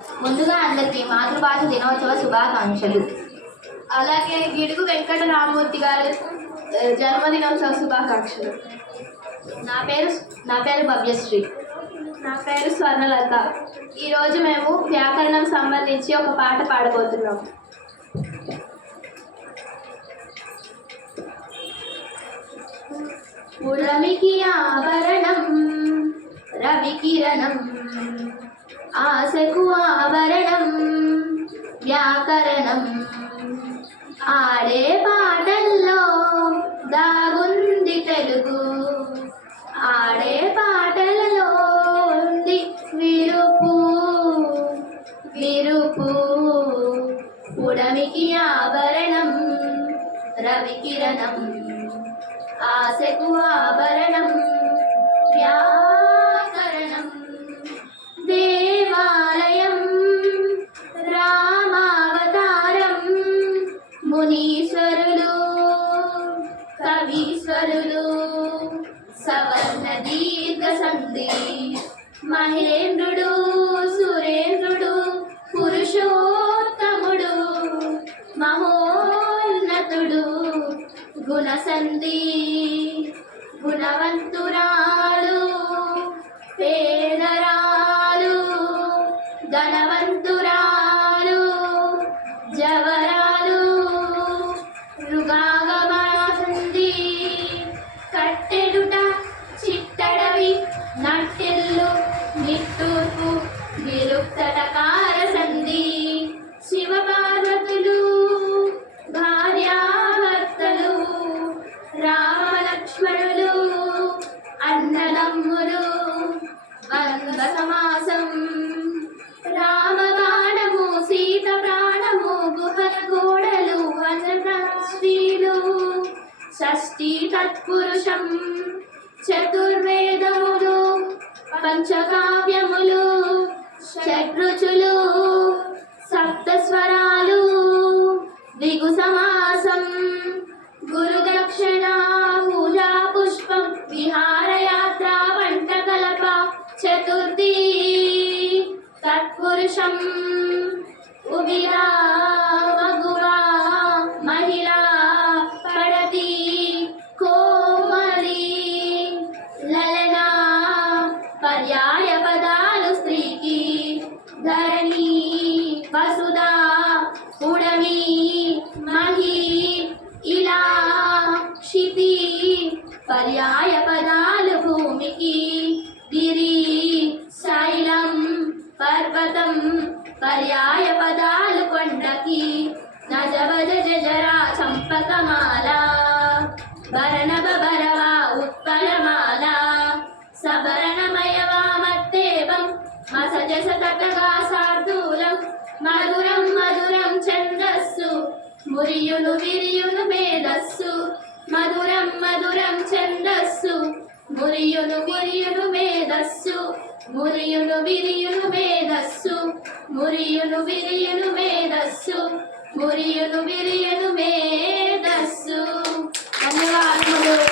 ముందుగా అందరికీ మాతృభాష దినోత్సవ శుభాకాంక్షలు. అలాగే గిడుగు వెంకట రామమూర్తి గారు జన్మదినోత్సవ శుభాకాంక్షలు. నా పేరు భవ్యశ్రీ. నా పేరు స్వర్ణలత. ఈరోజు మేము వ్యాకరణం సంబంధించి ఒక పాట పాడబోతున్నాం. పుడమికి ఆభరణం రవికిరణం, ఆశకు ఆభరణం వ్యాకరణం. ఆడే పాటల్లో దాగుంది తెలుగు, ఆడే పాటలలో ఉంది విరుపు విరుపు. పుడమికి ఆభరణం రవికిరణం, ఆశకు ఆభరణం వ్యాకరణం. దేవాలయం రామావతారం, మునీశ్వరులు కవీశ్వరులు సవర్ణ దీర్ఘ సంధి. మహేంద్రుడు సురేంద్రుడు పురుషోత్తముడు మహోన్నతుడు గుణసంధి. గుణవంతురాలు పేదరాలు ధనవంతురాలు జవరాలు. రుగాగమాసంధి కట్టెడుట చిట్టడవి నట్టెల్లు నిట్టూర్పు విరుక్తటకార సంధి. శివపార్వతులు భార్యాభర్తలు రామలక్ష్మణులు అన్నదమ్ములు ద్వంద్వ సమాసం. రామబాణము సీత ప్రాణము గుహల గోడలు వనస్త్రీలు. షష్ఠీ తత్పురుషం చతుర్వేదములు పంచకావ్యములు షడ్రుచులు సప్తస్వరాలు ద్విగు సమాసం. గురు దక్షిణ పూజా పుష్పం విహారయాత్ర వంట కలప చతుర్థి తత్పురుషం. ఉబిరా మగువా మహిళా పడతి కోమలి లలనా పర్యాయ పదాలు స్త్రీకి. ధరణి వసుధా పుడమి మహి ఇలా క్షితి పర్యాయ పదాలు భూమికి. గిరి శైలం పర్వతం పర్యాయ పదాలు కొండకి. నజవజ జజరా చంపకమాల భరణభ భరవా ఉత్పలమాల. సభరణమయవా మత్తేవం మసజస తటగా శార్దూలం. మధురం మధురం ఛందస్సు మురియును విరియును మేధస్సు. మధురం మధురం ఛందస్సు మురియును విరియును మేధస్సు. మురియును విరియును మేధస్సు మురియును విరియును మేధస్సు మురియును విరియును మేధస్సు. ధన్యవాదములు.